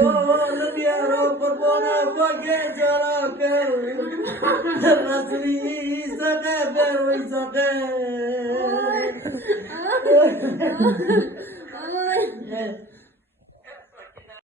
آ نبيارو پرونا فگے جرا تري سر نسوي زق